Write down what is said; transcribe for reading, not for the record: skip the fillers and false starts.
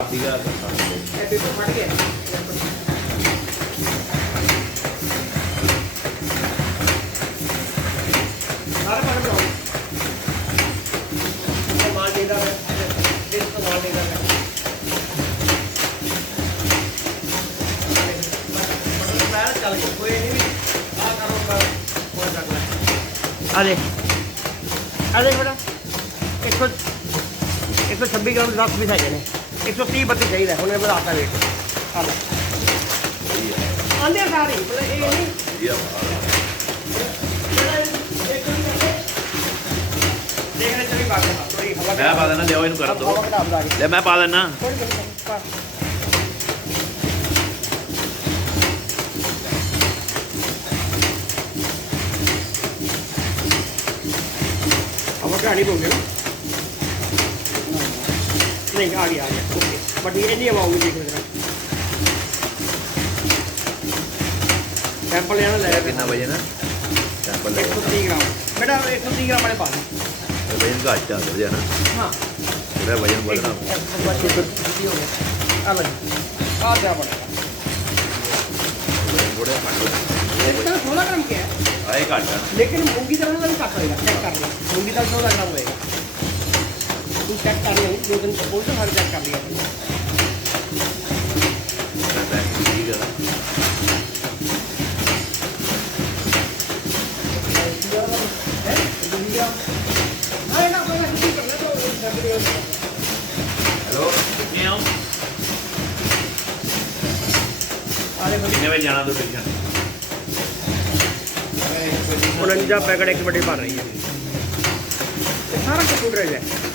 ਸੀਗਾ ਇਹ ਪੇਪਰ ਫਟ ਗਿਆ ਸਾਰਾ ਫਟ ਗਿਆ ਇਹ ਮਾਲ ਦੇਦਾ ਹੈ ਇਸ ਤੋਂ ਮਾਲ ਦੇਦਾ ਹੈ ਮਤਲਬ ਮੈਂ ਚੱਲ ਕੇ ਕੋਈ ਨਹੀਂ ਵੀ ਆ ਕਰੋ ਕਰ ਕੋਈ ਚੱਕ ਲੈ ਆ ਦੇ ਬੜਾ 126 ਗ੍ਰਾਮ 10 ਪੀਸ ਹੈਗੇ ਨੇ 130 32 ਚਾਹੀਦਾ ਹੁਣ ਇਹ ਵਧਾਤਾ ਵੇਟ ਆ ਲੈ ਆਂਦੇ ਸਾਰੇ ਮਤਲਬ ਇਹ ਨਹੀਂ ਦੇਖਣੇ ਚਲੀ ਬਾਤ ਹੈ ਥੋੜੀ ਹਵਾ ਮੈਂ ਪਾ ਦੇਣਾ ਲਿਓ ਇਹਨੂੰ ਕਰ ਦੋ ਲੈ ਮੈਂ ਪਾ ਦੇਣਾ हवा कहानी बोल ना नहीं आ गया ओके बट ये नहीं हवा होगी देख लेना सैंपल लेना ले कितना वजन है सैंपल 130 ग्राम बेटा 130 ग्राम वाले पा वजन का अच्छा अंदर जाना हाँ मेरा वजन बढ़ना आ जा पड़ेगा थोड़े इसका 16 ग्राम क्या है आए घट है लेकिन मूंगी दाल का भी काट पड़ेगा चेक कर लो मूंगी दाल 16 ग्राम होएगा तू चेक कर ले दो दिन बोल तो हर चेक कर लिया ठीक है हेलो कितने आओ कितने बजे जाना तो स्टेशन 49 पैकेट एक बड़ी मार रही है सारा कंप्यूटर है